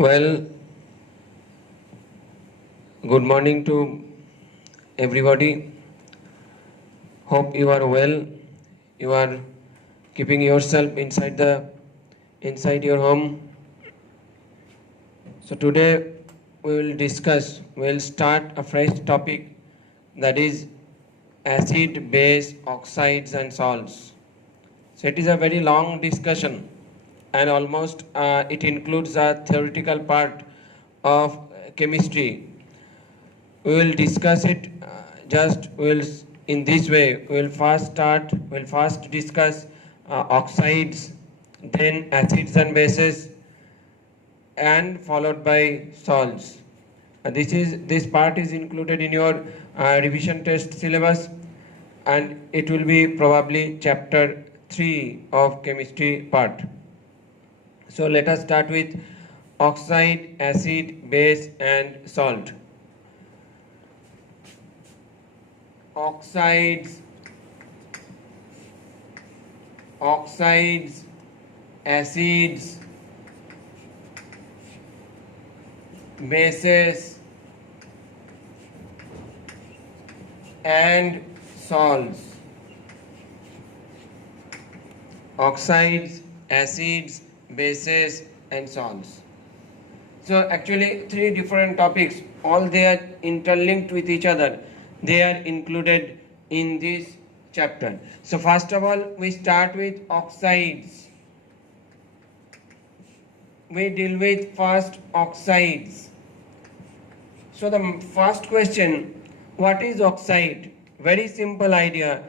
Well, good morning to everybody. Hope you are well. You are keeping yourself inside your home. So today we'll start a fresh topic, that is acid, base, oxides and salts. So it is a very long discussion, and almost it includes a theoretical part of chemistry. We will discuss it we'll in this way. We'll first discuss oxides, then acids and bases, and followed by salts. This part is included in your revision test syllabus, and it will be probably chapter 3 of chemistry part. So let us start with oxide, acid, base and salt. Oxides, acids, bases and salts. Oxides, acids, bases and salts. So actually three different topics, all they are interlinked with each other. They are included in this chapter. So first of all, we start with oxides. We deal with first oxides. So the first question, what is oxide? Very simple idea.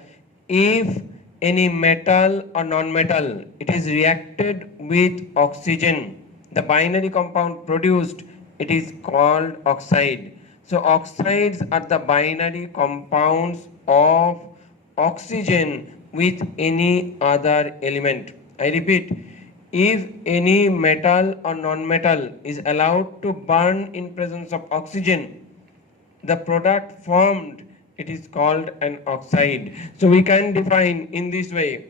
If any metal or non-metal, it is reacted with oxygen, the binary compound produced, it is called oxide. So oxides are the binary compounds of oxygen with any other element. I repeat, if any metal or non-metal is allowed to burn in presence of oxygen, the product formed, it is called an oxide. So we can define in this way.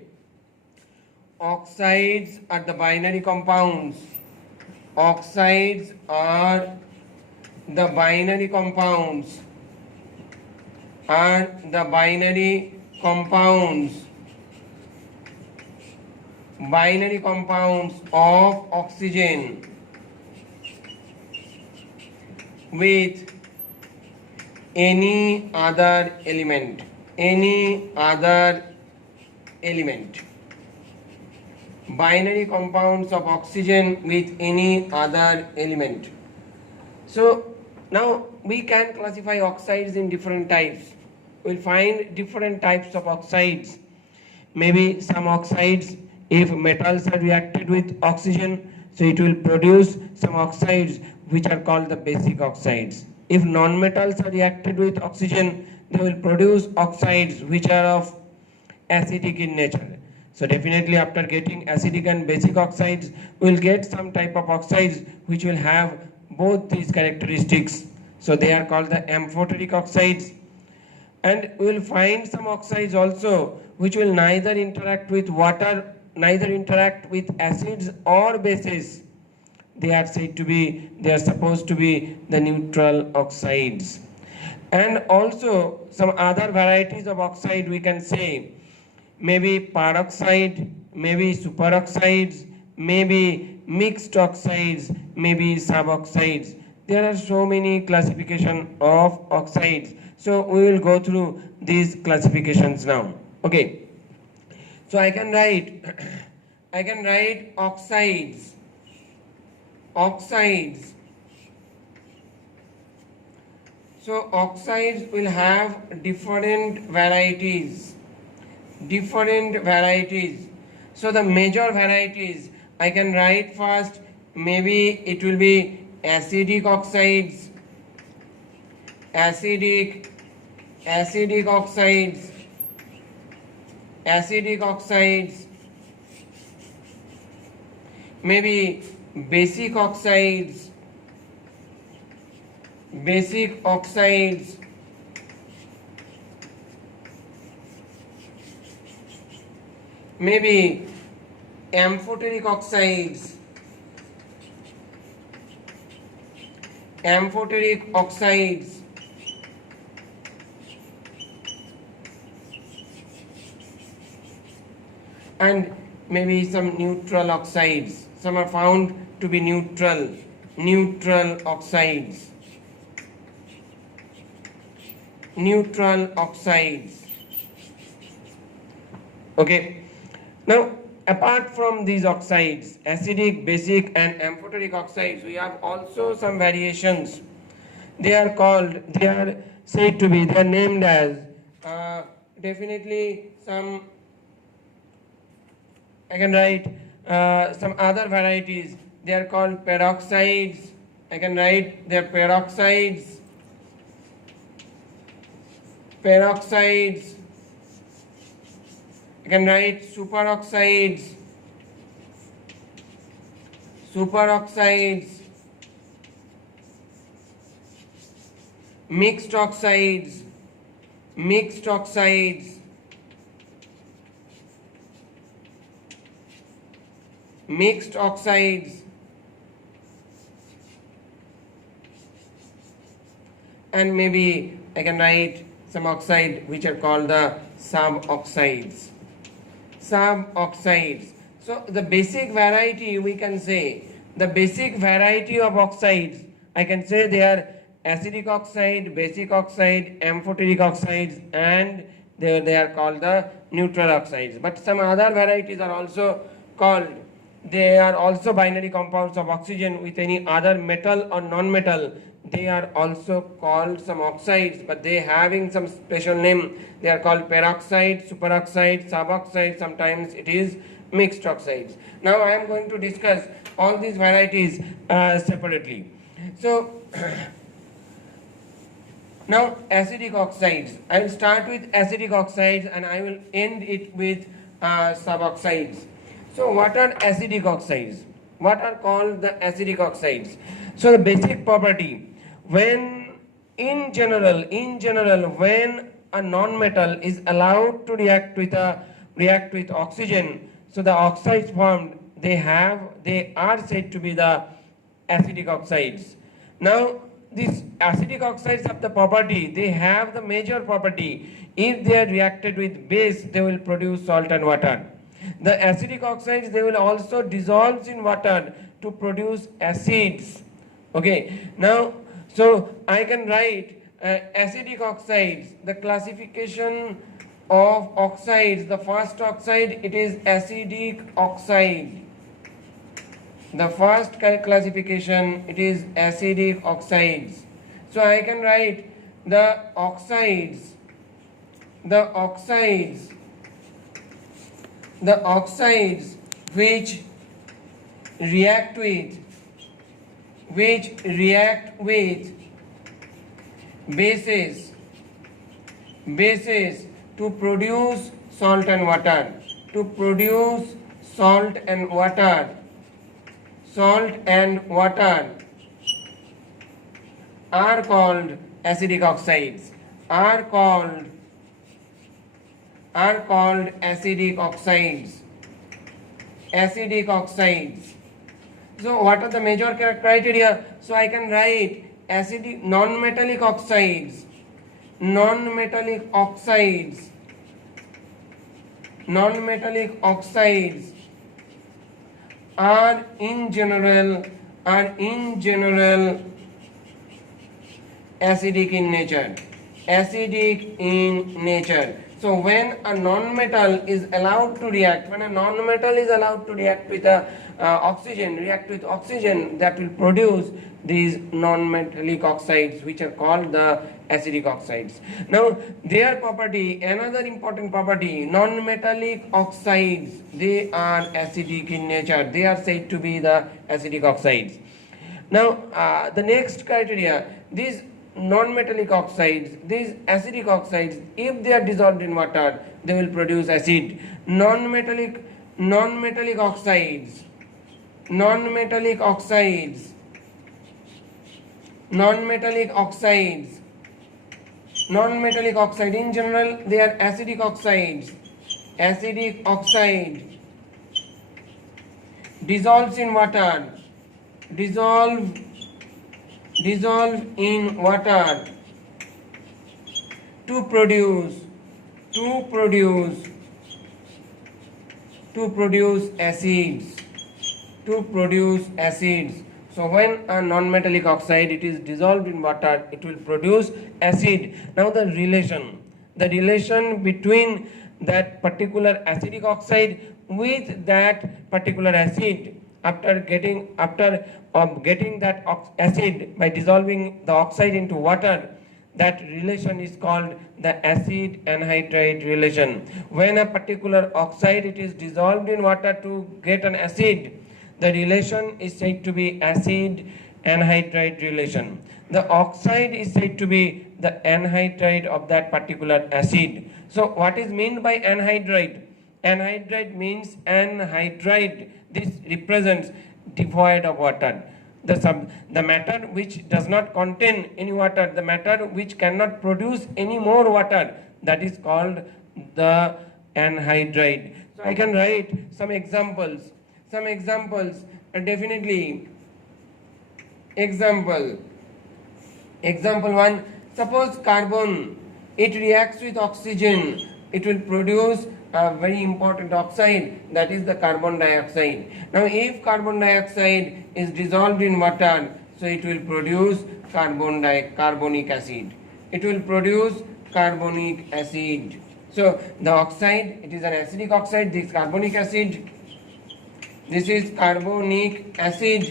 Oxides are the binary compounds. Oxides are the binary compounds of oxygen with any other element. Binary compounds of oxygen with any other element. So now we can classify oxides in different types. We'll find different types of oxides. Maybe some oxides, if metals are reacted with oxygen, so it will produce some oxides which are called the basic oxides. If non-metals are reacted with oxygen, they will produce oxides which are of acidic in nature. So definitely after getting acidic and basic oxides, we will get some type of oxides which will have both these characteristics. So they are called the amphoteric oxides. And we will find some oxides also which will neither interact with water, neither interact with acids or bases. They are supposed to be the neutral oxides. And also some other varieties of oxide we can say, maybe peroxide, maybe superoxides, maybe mixed oxides, maybe suboxides. There are so many classification of oxides. So we will go through these classifications now. Okay. So I can write oxides. So oxides will have different varieties. So the major varieties I can write first, maybe it will be acidic oxides, maybe basic oxides, maybe amphoteric oxides, amphoteric oxides, and maybe some neutral oxides. Some are found to be neutral oxides, neutral oxides. Okay. Now, apart from these oxides, acidic, basic, and amphoteric oxides, we have also some variations. They are said to be, they are named as definitely some, I can write some other varieties. They are called peroxides. I can write they are peroxides. I can write superoxides, mixed oxides, and maybe I can write some oxide which are called the suboxides. So the basic variety, we can say, the basic variety of oxides, I can say they are acidic oxide, basic oxide, amphoteric oxides, and they are called the neutral oxides. But some other varieties are also called, they are also binary compounds of oxygen with any other metal or non-metal. They are also called some oxides, but they having some special name. They are called peroxide, superoxide, suboxide, sometimes it is mixed oxides. Now I am going to discuss all these varieties separately. So now acidic oxides, I will start with acidic oxides and I will end it with suboxides. So what are acidic oxides? What are called the acidic oxides? So the basic property, when in general when a non-metal is allowed to react with oxygen, so the oxides formed, they are said to be the acidic oxides. Now these acidic oxides have the property, they have the major property, if they are reacted with base, they will produce salt and water. The acidic oxides, they will also dissolve in water to produce acids. Okay, now so I can write acidic oxides, the classification of oxides, the first oxide, it is acidic oxide. The first classification, it is acidic oxides. So I can write the oxides which react with bases to produce salt and water, are called acidic oxides, are called acidic oxides. So what are the major criteria? So I can write acidic non-metallic oxides are in general acidic in nature. So when a non-metal is allowed to react, with oxygen, that will produce these non-metallic oxides, which are called the acidic oxides. Now their property, another important property, non-metallic oxides, they are acidic in nature, they are said to be the acidic oxides. Now the next criteria, these non-metallic oxides, these acidic oxides, if they are dissolved in water, they will produce acid. Non-metallic oxides in general, they are acidic oxides. Acidic oxide dissolves in water, dissolve in water to produce to produce to produce acids to produce acids. So when a non-metallic oxide it is dissolved in water, it will produce acid. Now the relation between that particular acidic oxide with that particular acid, after getting that acid by dissolving the oxide into water, that relation is called the acid anhydride relation. When a particular oxide it is dissolved in water to get an acid, the relation is said to be acid anhydride relation. The oxide is said to be the anhydride of that particular acid. So what is meant by anhydride? Anhydride means anhydride. This represents devoid of water. The matter which does not contain any water, the matter which cannot produce any more water, that is called the anhydride. So I can write some examples. Definitely. Example 1. Suppose carbon, it reacts with oxygen, it will produce a very important oxide, that is the carbon dioxide. Now if carbon dioxide is dissolved in water, so it will produce carbonic acid. It will produce carbonic acid. So the oxide, it is an acidic oxide, this carbonic acid, this is carbonic acid.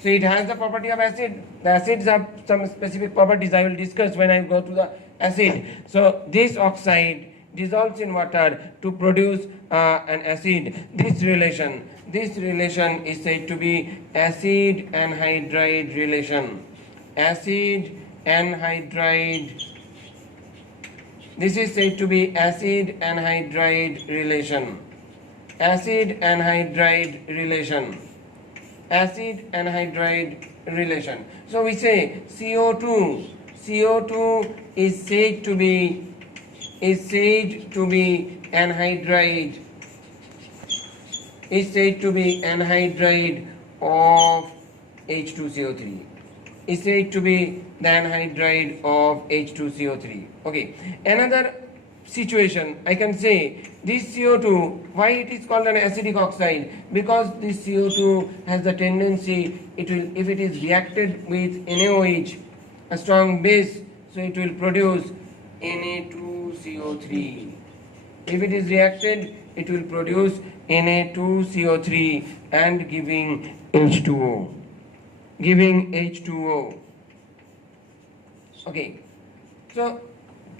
So it has the property of acid. The acids have some specific properties I will discuss when I go to the acid. So this oxide dissolves in water to produce an acid. This relation is said to be acid anhydride relation. Acid anhydride. This is said to be acid anhydride relation. Acid anhydride relation. Acid anhydride relation. So we say CO2 is said to be anhydride, of H2CO3. Is said to be the anhydride of H2CO3. Okay. Another situation, I can say this CO2, why it is called an acidic oxide? Because this CO2 has the tendency, if it is reacted with NaOH, a strong base, so it will produce Na2CO3. If it is reacted, it will produce Na2CO3 and giving H2O. Okay. So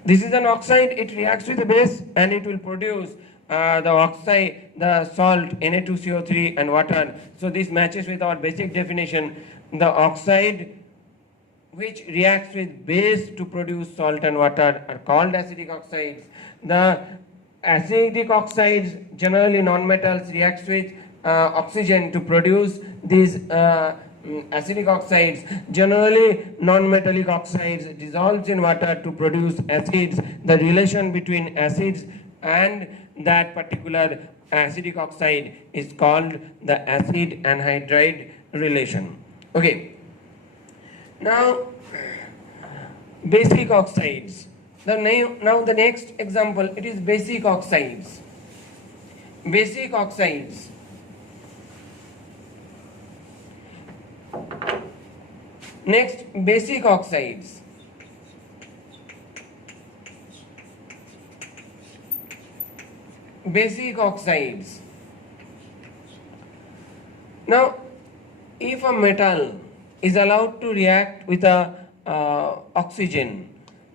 this is an oxide, it reacts with the base and it will produce the salt Na2CO3 and water. So this matches with our basic definition. The oxide which reacts with base to produce salt and water are called acidic oxides. The acidic oxides, generally non-metals, reacts with oxygen to produce these acidic oxides. Generally non-metallic oxides dissolves in water to produce acids. The relation between acids and that particular acidic oxide is called the acid anhydride relation. Okay. Now basic oxides. Now the next example, it is basic oxides. Basic oxides. Next, basic oxides. Basic oxides. Now, if a metal is allowed to react with oxygen,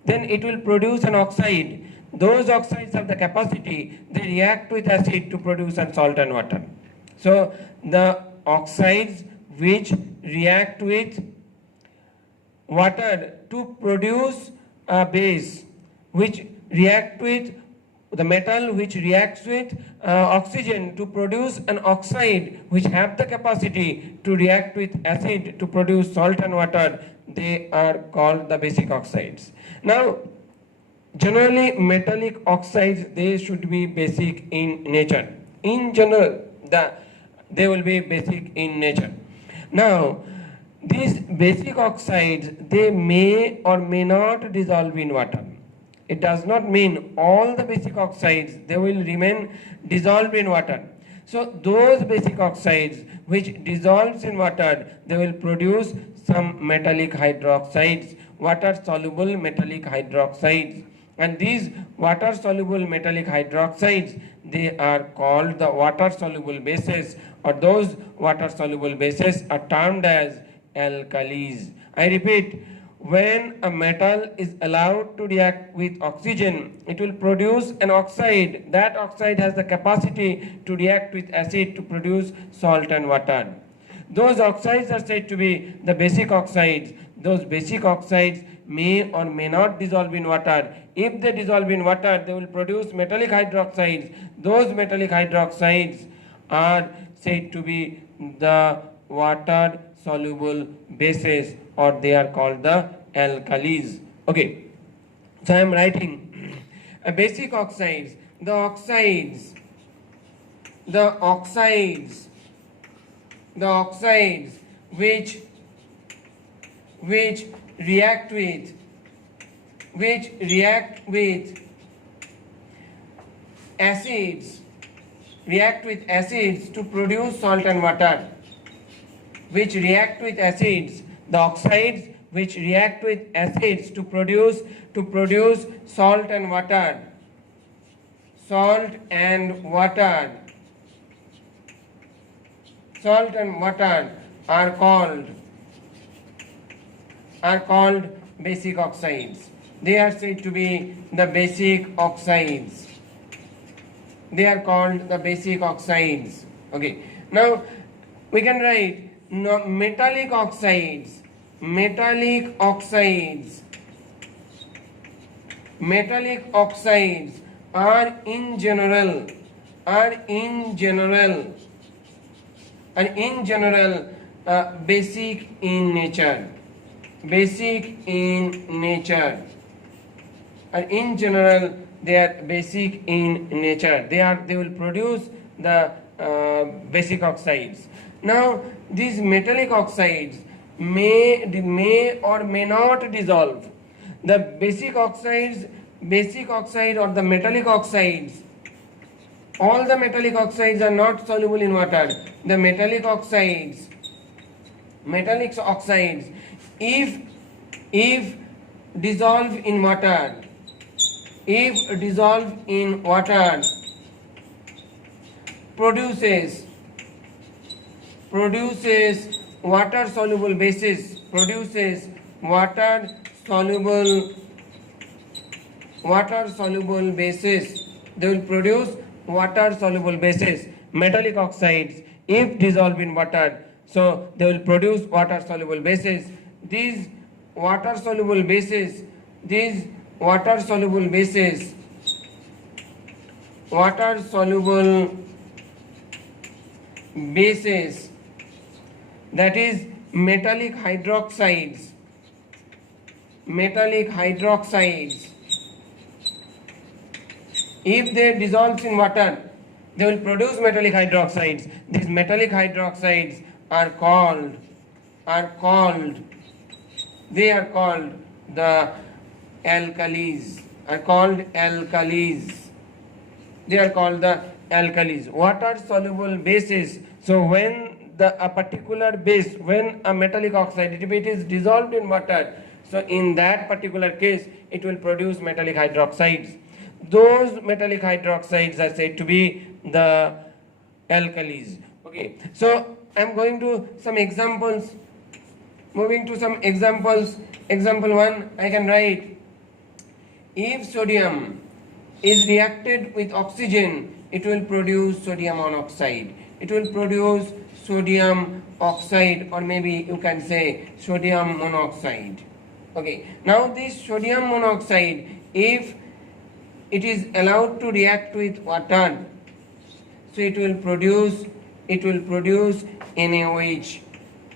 then it will produce an oxide. Those oxides have the capacity, they react with acid to produce an salt and water. So the oxides which react with water to produce a base, which react with the metal which reacts with oxygen to produce an oxide, which have the capacity to react with acid to produce salt and water, they are called the basic oxides. Now generally metallic oxides, they should be basic in nature. In general, they will be basic in nature. Now These basic oxides, they may or may not dissolve in water. It does not mean all the basic oxides, they will remain dissolved in water. So those basic oxides which dissolves in water, they will produce some metallic hydroxides, water soluble metallic hydroxides. And these water soluble metallic hydroxides, they are called the water soluble bases, or those water soluble bases are termed as alkalis. I repeat, when a metal is allowed to react with oxygen, it will produce an oxide. That oxide has the capacity to react with acid to produce salt and water. Those oxides are said to be the basic oxides. Those basic oxides may or may not dissolve in water. If they dissolve in water, they will produce metallic hydroxides. Those metallic hydroxides are said to be the water soluble bases, or they are called the alkalis. Okay, so I am writing basic oxides, the oxides which react with acids to produce salt and water. Which react with acids, the oxides which react with acids to produce salt and water. Salt and water are called basic oxides. They are said to be the basic oxides. They are called the basic oxides. Okay. Now we can write metallic oxides are in general basic in nature. And in general, they are basic in nature. They will produce the basic oxides. Now, these metallic oxides may or may not dissolve. The basic oxide or the metallic oxides, all the metallic oxides are not soluble in water. The metallic oxides, if dissolve in water, produces water soluble bases, they will produce water soluble bases. Metallic oxides, if dissolve in water, so they will produce water soluble bases. These water soluble bases that is metallic hydroxides, if they dissolve in water, they will produce metallic hydroxides. These metallic hydroxides are called the alkalis. They are called the alkalis, water soluble bases. So when a particular base, when a metallic oxide, if it is dissolved in water, so in that particular case it will produce metallic hydroxides. Those metallic hydroxides are said to be the alkalis. Okay, so I am going to some examples. Moving to some examples. Example 1, I can write, if sodium is reacted with oxygen, it will produce sodium monoxide. It will produce sodium oxide, or maybe you can say sodium monoxide. Okay, now this sodium monoxide, if it is allowed to react with water, so it will produce NaOH.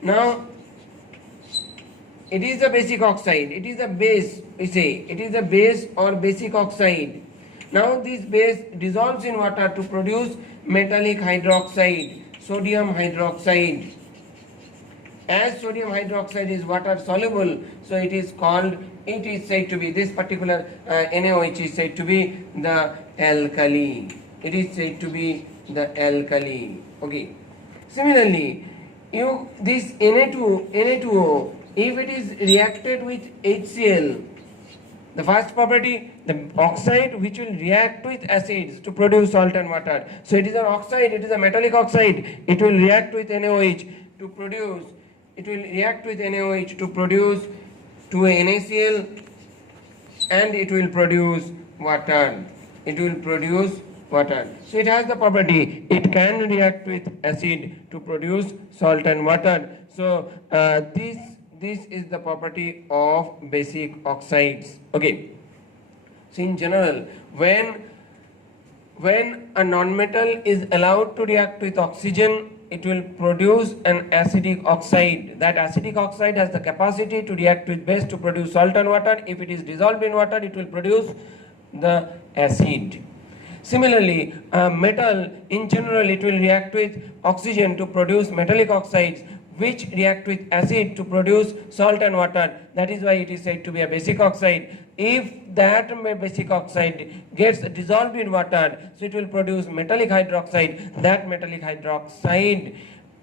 Now it is a basic oxide, it is a base, we say it is a base or basic oxide. Now this base dissolves in water to produce metallic hydroxide, sodium hydroxide. As sodium hydroxide is water soluble, so it is said to be, this particular NaOH is said to be the alkali. It is said to be the alkali. Okay. Similarly, this Na2O, if it is reacted with HCl, the first property, the oxide which will react with acids to produce salt and water. So it is an oxide, it is a metallic oxide. It will react with NaOH to produce, to a NaCl, and it will produce water. So it has the property, it can react with acid to produce salt and water. So this is the property of basic oxides. Okay. So in general, when a nonmetal is allowed to react with oxygen, it will produce an acidic oxide. That acidic oxide has the capacity to react with base to produce salt and water. If it is dissolved in water, it will produce the acid. Similarly, metal in general, it will react with oxygen to produce metallic oxides, which react with acid to produce salt and water. That is why it is said to be a basic oxide. If that basic oxide gets dissolved in water, so it will produce metallic hydroxide. That metallic hydroxide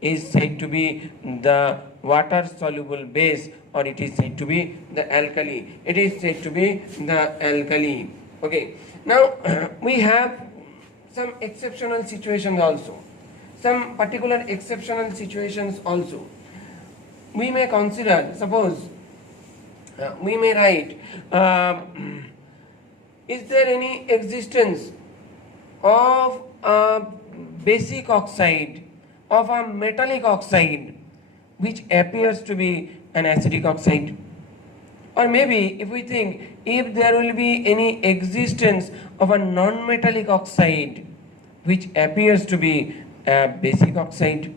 is said to be the water soluble base, or it is said to be the alkali. Okay. Now we have some exceptional situations also. Some particular exceptional situations also. We may consider, suppose, we may write, is there any existence of a basic oxide, of a metallic oxide, which appears to be an acidic oxide? Or maybe if we think, if there will be any existence of a non-metallic oxide which appears to be a basic oxide.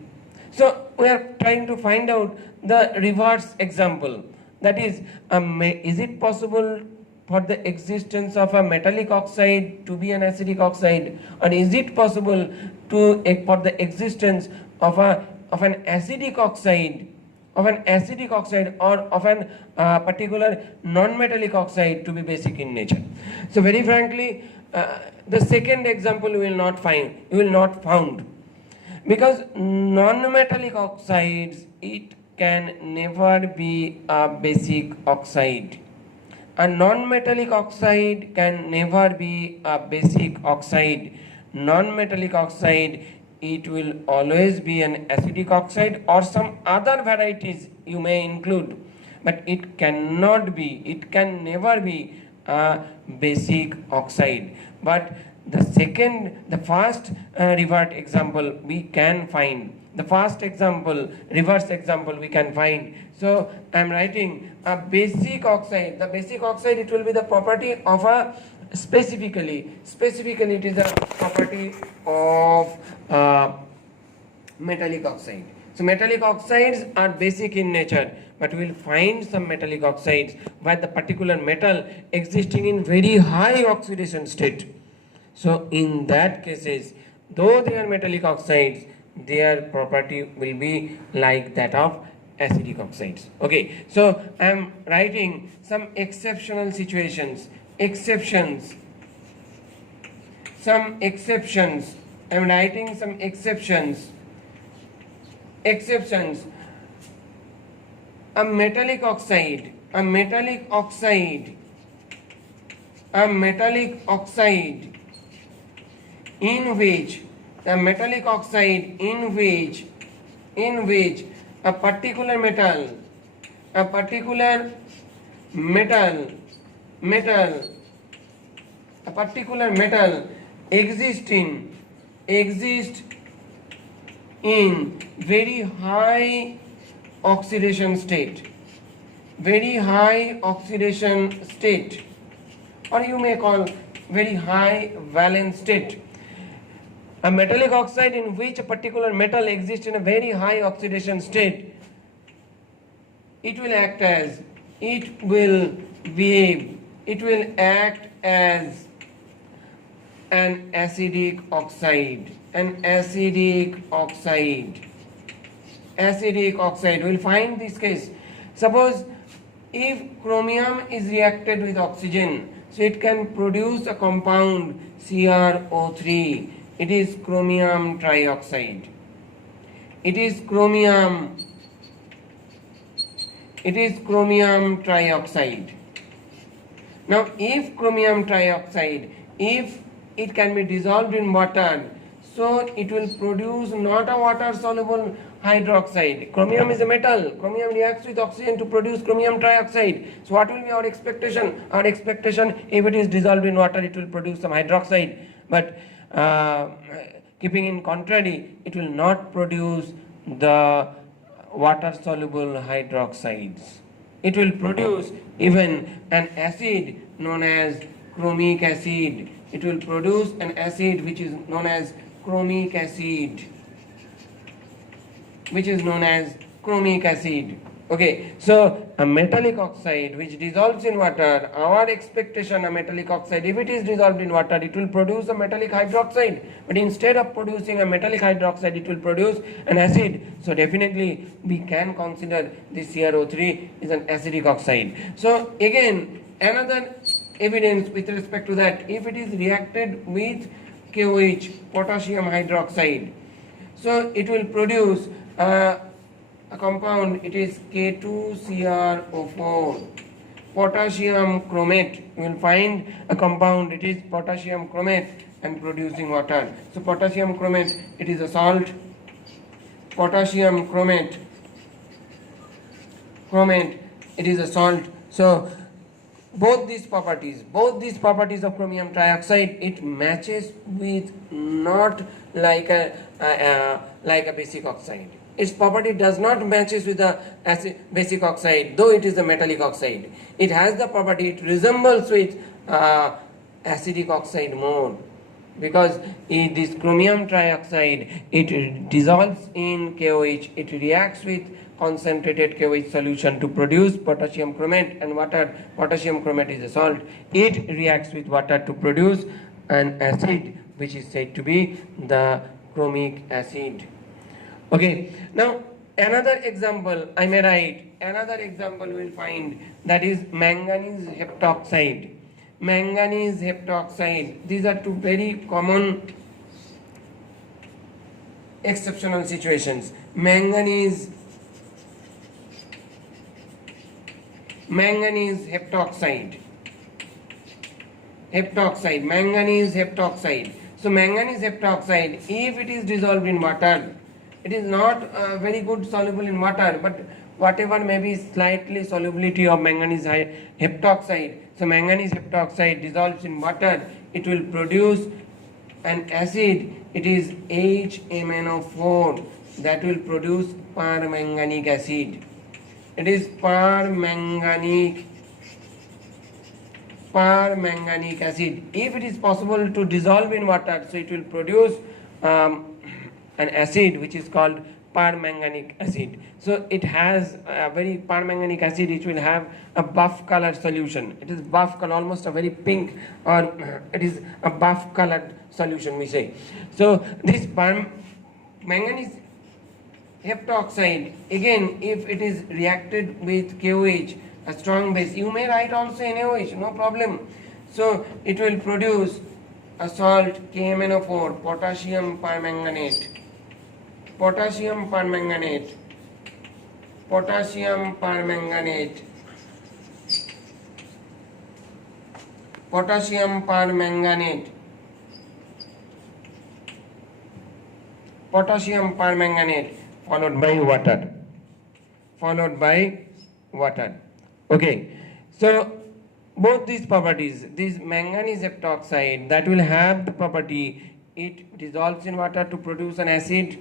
So we are trying to find out the reverse example. That is it possible for the existence of a metallic oxide to be an acidic oxide, or is it possible for the existence of an acidic oxide, or of an particular non-metallic oxide to be basic in nature? So very frankly, the second example you will not found, because non-metallic oxides, it can never be a basic oxide. A non-metallic oxide can never be a basic oxide. Non-metallic oxide, it will always be an acidic oxide, or some other varieties you may include, but it can never be a basic oxide. But the first reverse example we can find. Reverse example we can find. So I am writing a basic oxide. The basic oxide, it will be the property of a specifically it is a property of metallic oxide. So metallic oxides are basic in nature, but we will find some metallic oxides where the particular metal existing in very high oxidation state. So in that cases, though they are metallic oxides, their property will be like that of acidic oxides. Okay, so I am writing some exceptional situations, I am writing some exceptions. A metallic oxide in which a particular metal exists in very high oxidation state, or you may call very high valence state. A metallic oxide in which a particular metal exists in a very high oxidation state, it will act as an acidic oxide. acidic oxide. We'll find this case. Suppose if chromium is reacted with oxygen, so it can produce a compound CrO3. It is chromium trioxide. It is chromium trioxide. Now, if chromium trioxide, if it can be dissolved in water, so it will produce not a water soluble hydroxide. Chromium is a metal. Chromium reacts with oxygen to produce chromium trioxide. So what will be our expectation? Our expectation, if it is dissolved in water, it will produce some hydroxide. But keeping in contrary, it will not produce the water soluble hydroxides. It will produce even an acid known as chromic acid. It will produce an acid which is known as chromic acid. Okay, so a metallic oxide which dissolves in water, our expectation, a metallic oxide, if it is dissolved in water, it will produce a metallic hydroxide. But instead of producing a metallic hydroxide, it will produce an acid. So definitely we can consider this CrO3 is an acidic oxide. So again, another evidence with respect to that, if it is reacted with KOH, potassium hydroxide, so it will produce a compound, it is K2CrO4, potassium chromate. You will find a compound, it is potassium chromate and producing water. So potassium chromate, it is a salt. Potassium chromate, it is a salt. So both these properties of chromium trioxide, it matches with not like a basic oxide. Its property does not matches with the basic oxide, though it is a metallic oxide. It has the property, it resembles with acidic oxide more, because this chromium trioxide, it dissolves in KOH, it reacts with concentrated KOH solution to produce potassium chromate and water. Potassium chromate is a salt. It reacts with water to produce an acid which is said to be the chromic acid. Okay, now another example I may write, another example we will find, that is manganese heptoxide. Manganese heptoxide, these are two very common exceptional situations. Manganese heptoxide. Manganese heptoxide. So manganese heptoxide, if it is dissolved in water, it is not very good soluble in water, but whatever may be slightly solubility of manganese heptoxide, so manganese heptoxide dissolves in water, it will produce an acid, it is HMnO4, that will produce permanganic acid. It is permanganic acid. If it is possible to dissolve in water, so it will produce an acid which is called permanganic acid. So it has a very permanganic acid, which will have a buff colored solution. It is buff color, almost a very pink, or it is a buff colored solution, we say. So this manganese heptoxide, again, if it is reacted with KOH, a strong base, you may write also NaOH, no problem. So it will produce a salt KMnO4, potassium permanganate. Potassium permanganate. Potassium permanganate. Potassium permanganate. Potassium permanganate, followed by water. Followed by water. Okay. So both these properties, this manganese heptoxide, that will have the property, it dissolves in water to produce an acid,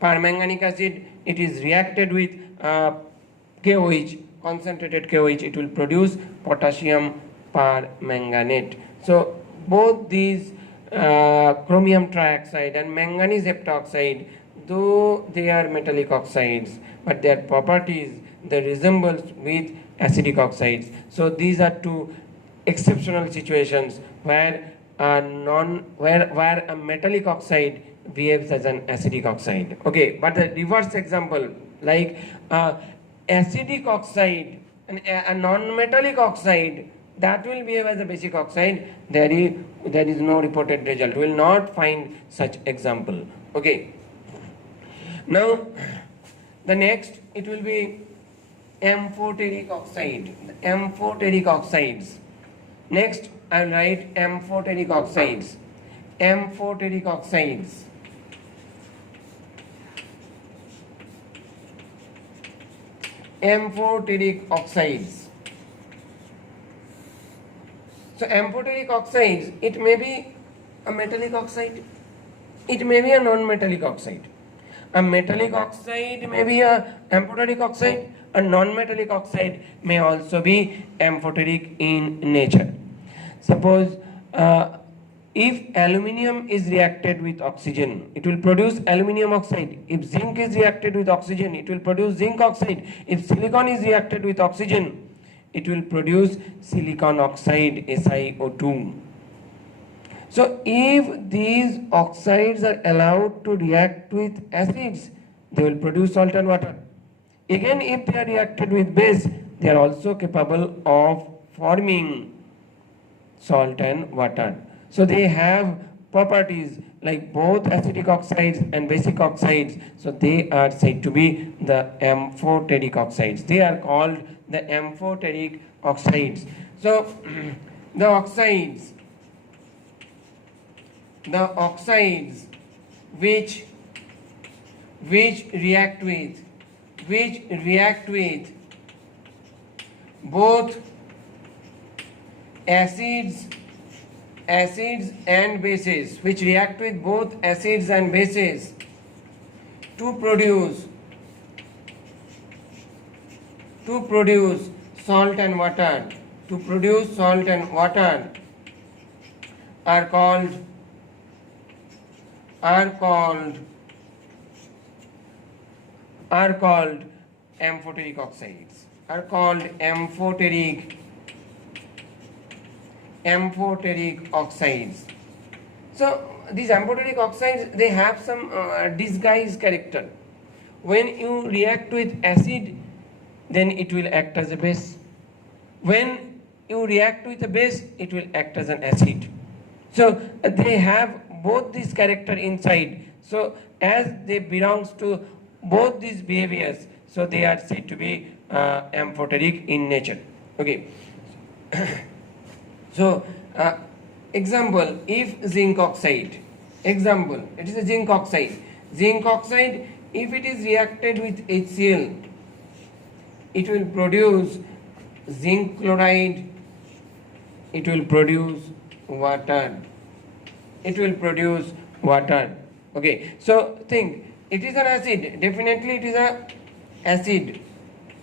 permanganic acid. It is reacted with KOH, concentrated KOH, it will produce potassium permanganate. So both these chromium trioxide and manganese heptoxide, though they are metallic oxides, but their properties, they resemble with acidic oxides. So these are two exceptional situations where a metallic oxide behaves as an acidic oxide. Okay, but the reverse example, like acidic oxide and a non-metallic oxide, that will behave as a basic oxide. There is no reported result. We will not find such example. Okay. Now, the next it will be amphoteric oxide. Amphoteric oxides. Next, I will write amphoteric oxides. Amphoteric oxides. Amphoteric oxides. So amphoteric oxides, it may be a metallic oxide, it may be a non-metallic oxide. A metallic oxide may be a amphoteric oxide, a non-metallic oxide may also be amphoteric in nature. Suppose if aluminium is reacted with oxygen, it will produce aluminium oxide. If zinc is reacted with oxygen, it will produce zinc oxide. If silicon is reacted with oxygen, it will produce silicon oxide, SiO2. So if these oxides are allowed to react with acids, they will produce salt and water. Again, if they are reacted with base, they are also capable of forming salt and water. So they have properties like both acidic oxides and basic oxides. So they are said to be the amphoteric oxides. They are called the amphoteric oxides. So the oxides which react with both acids and bases, which react with both acids and bases to produce salt and water, are called amphoteric oxides, are called amphoteric oxides. So these amphoteric oxides, they have some disguised character. When you react with acid, then it will act as a base. When you react with a base, it will act as an acid. So they have both this character inside. So as they belongs to both these behaviors, so they are said to be amphoteric in nature. Okay. So example, if zinc oxide, example, it is a zinc oxide. Zinc oxide, if it is reacted with HCl, it will produce zinc chloride, it will produce water. Okay, so think, it is an acid, definitely it is a acid,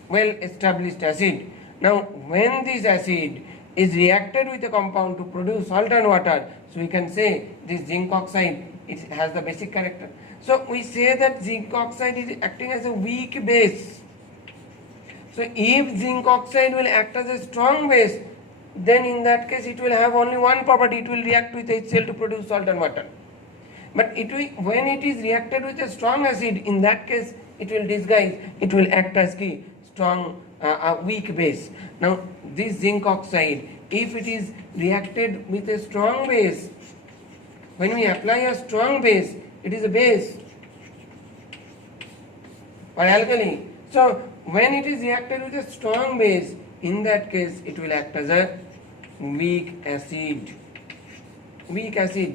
well established acid. Now when this acid is reacted with a compound to produce salt and water, so we can say this zinc oxide, it has the basic character. So we say that zinc oxide is acting as a weak base. So if zinc oxide will act as a strong base, then in that case it will have only one property, it will react with HCl to produce salt and water. But when it is reacted with a strong acid, in that case it will disguise, it will act as a strong, a weak base. Now this zinc oxide, if it is reacted with a strong base, when we apply a strong base, it is a base or alkali. So when it is reacted with a strong base, in that case it will act as a weak acid.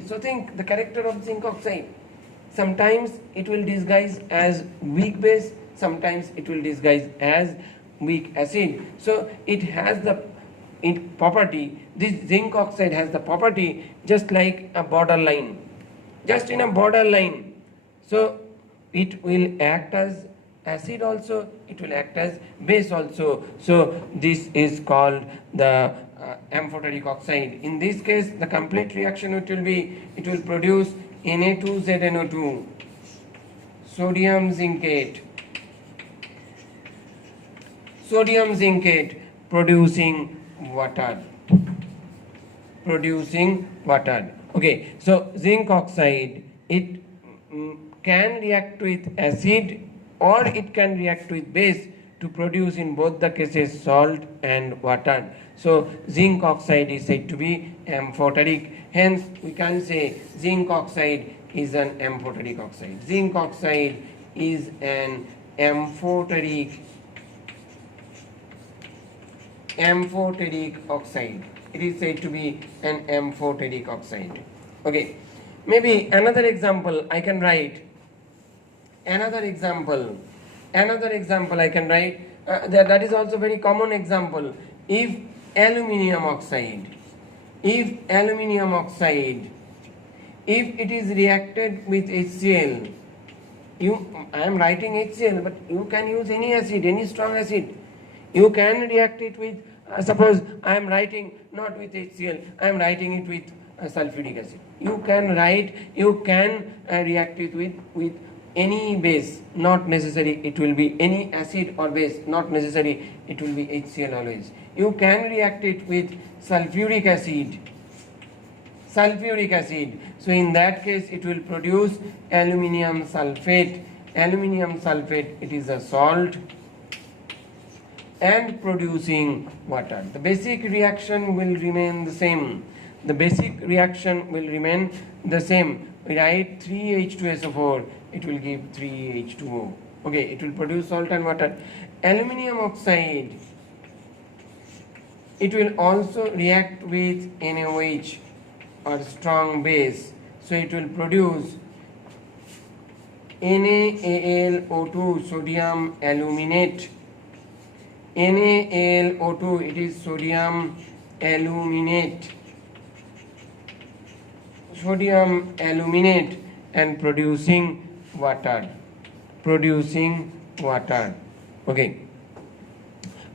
So think the character of zinc oxide. Sometimes it will disguise as weak base, sometimes it will disguise as weak acid. So it has the property, this zinc oxide has the property just like a borderline, just in a borderline. So it will act as acid also, it will act as base also. So this is called the amphoteric oxide. In this case, the complete reaction it will produce Na2ZNO2, sodium zincate, producing water. Okay, so zinc oxide, it can react with acid or it can react with base to produce in both the cases salt and water. So zinc oxide is said to be amphoteric. Hence we can say zinc oxide is an amphoteric oxide. Zinc oxide is an amphoteric oxide. It is said to be an amphoteric oxide. Okay. Maybe another example I can write. Another example I can write. That is also very common example. If aluminium oxide, if it is reacted with HCl, I am writing HCl, but you can use any acid, any strong acid. You can react it with, suppose I am writing not with HCl, I am writing it with sulfuric acid. You can react it with any base, not necessary it will be any acid or base, not necessary it will be HCl always. You can react it with sulfuric acid. So in that case it will produce aluminium sulfate. It is a salt and producing water. The basic reaction will remain the same. We write 3H2SO4, it will give 3H2O. Okay, it will produce salt and water. Aluminium oxide, it will also react with NaOH or strong base. So it will produce NaAlO2, sodium aluminate. NaAlO2, it is sodium aluminate. And producing water. Okay.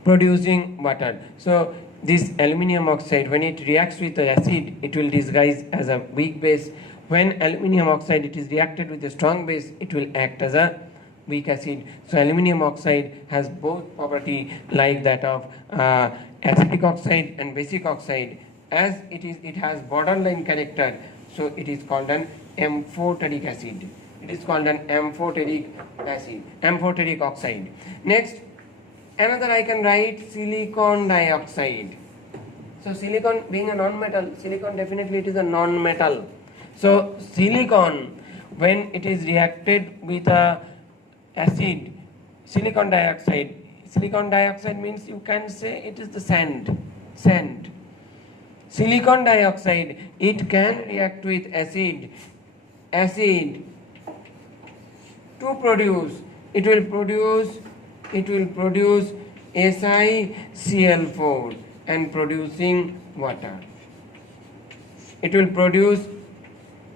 Producing water. So this aluminium oxide, when it reacts with the acid, it will disguise as a weak base. When aluminium oxide it is reacted with a strong base, it will act as a weak acid. So aluminium oxide has both property like that of acidic oxide and basic oxide. As it has borderline character, so it is called an amphoteric acid. Amphoteric oxide. Next, another I can write silicon dioxide. So silicon being a non-metal, silicon definitely it is a non-metal. So silicon, when it is reacted with a acid, silicon dioxide means you can say it is the sand. Silicon dioxide, it can react with acid to produce, it will produce SiCl4 and producing water. It will produce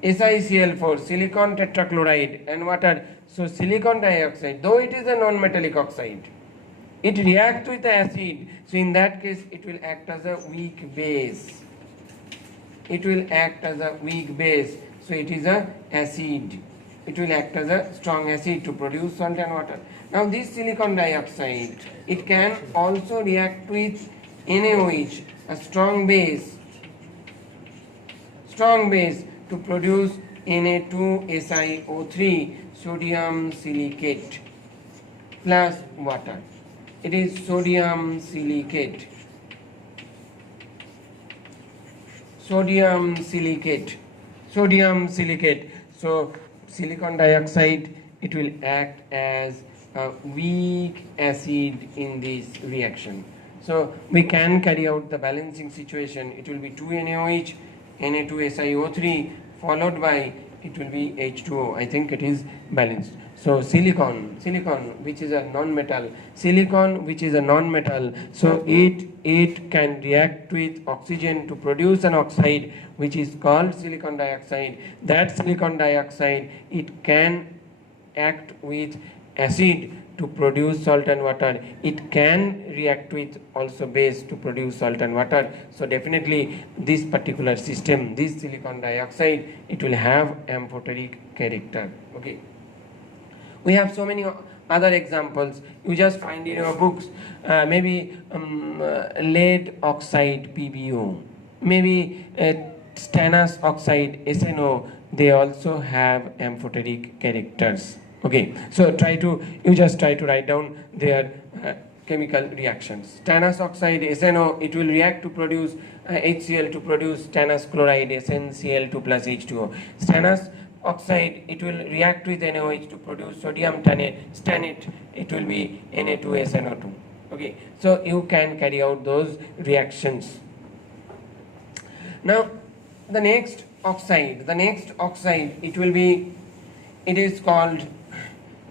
SiCl4, silicon tetrachloride and water. So silicon dioxide, though it is a non-metallic oxide, it reacts with the acid. So in that case, it will act as a weak base. So it is a acid. It will act as a strong acid to produce salt and water. Now this silicon dioxide, it can also react with NaOH, a strong base to produce Na2SiO3, sodium silicate plus water. It is sodium silicate. So silicon dioxide, it will act as a weak acid in this reaction. So we can carry out the balancing situation. It will be 2 NaOH, Na2SiO3 followed by it will be H2O. I think it is balanced. So silicon which is a non-metal, so it can react with oxygen to produce an oxide which is called silicon dioxide. That silicon dioxide, it can act with acid to produce salt and water. It can react with also base to produce salt and water. So definitely this particular system, this silicon dioxide, it will have amphoteric character. Okay. We have so many other examples. You just find in your books, maybe lead oxide PbO, maybe stannous oxide SNO, they also have amphoteric characters. Okay, so you just try to write down their chemical reactions. Stannous oxide SNO, it will react to produce HCl to produce stannous chloride SnCl2 plus H2O. Stannous oxide, it will react with NaOH to produce sodium stannate, it will be Na2SNO2. Okay, so you can carry out those reactions. Now the next oxide,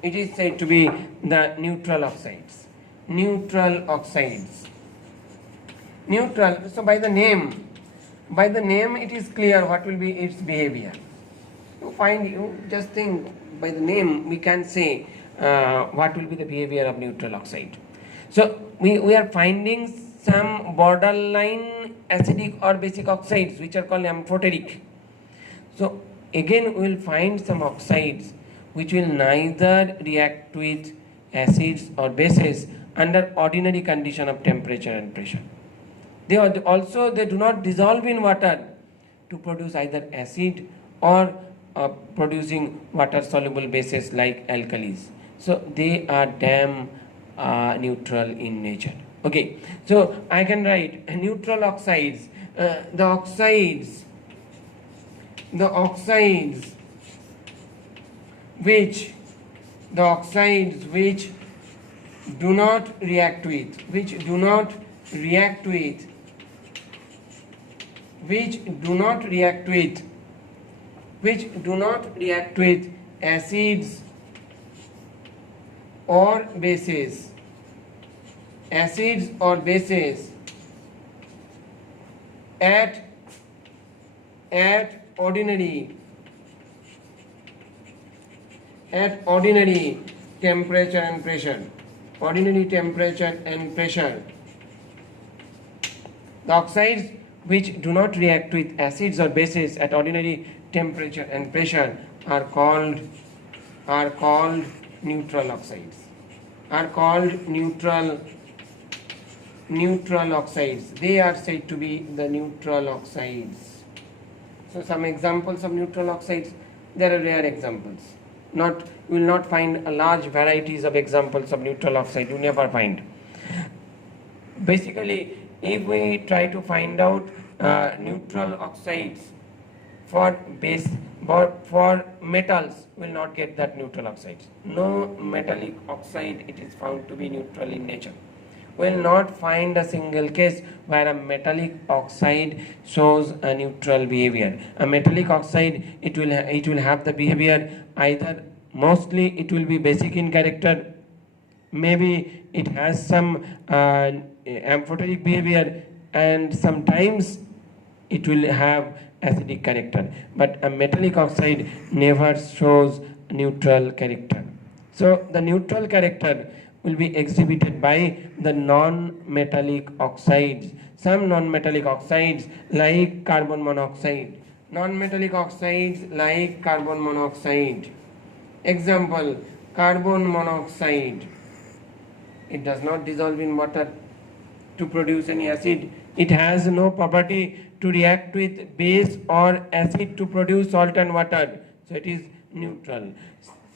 it is said to be the neutral oxides. Neutral, so by the name it is clear what will be its behavior. You just think by the name we can say what will be the behavior of neutral oxide. So we are finding some borderline acidic or basic oxides which are called amphoteric. So again we will find some oxides which will neither react with acids or bases under ordinary condition of temperature and pressure. They do not dissolve in water to produce either acid or producing water soluble bases like alkalis. So they are damn neutral in nature. Okay, so I can write neutral oxides. The oxides which do not react with acids or bases at ordinary temperature and pressure. The oxides which do not react with acids or bases at ordinary temperature and pressure are called neutral oxides. Neutral oxides. They are said to be the neutral oxides. So some examples of neutral oxides, there are rare examples. You will not find a large varieties of examples of neutral oxide. You never find. Basically, if we try to find out neutral oxides for metals, we will not get that neutral oxides. No metallic oxide it is found to be neutral in nature. We will not find a single case where a metallic oxide shows a neutral behavior. A metallic oxide, it will have the behavior either mostly it will be basic in character, maybe it has some amphoteric behavior, and sometimes it will have acidic character, but a metallic oxide never shows neutral character. So the neutral character will be exhibited by the non-metallic oxides. Some non-metallic oxides like carbon monoxide. Example, carbon monoxide. It does not dissolve in water to produce any acid. It has no property to react with base or acid to produce salt and water. So it is neutral.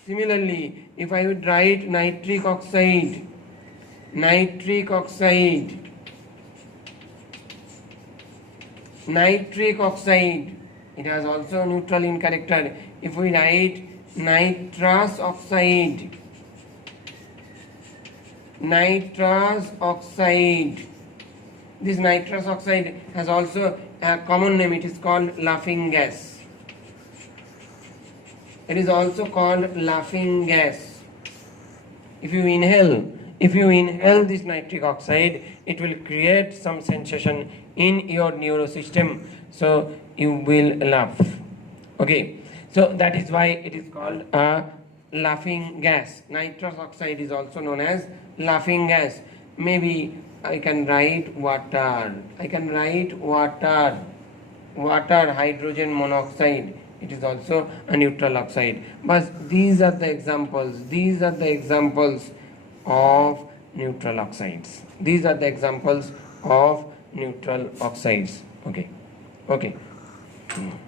Similarly, if I would write nitric oxide, it has also neutral in character. If we write nitrous oxide, this nitrous oxide has also a common name. It is called laughing gas. It is also called laughing gas. If you inhale this nitric oxide, it will create some sensation in your neurosystem, so you will laugh. Okay, so that is why it is called a laughing gas. Nitrous oxide is also known as laughing gas. Maybe I can write water, hydrogen monoxide. It is also a neutral oxide. But these are the examples of neutral oxides. Okay. Hmm.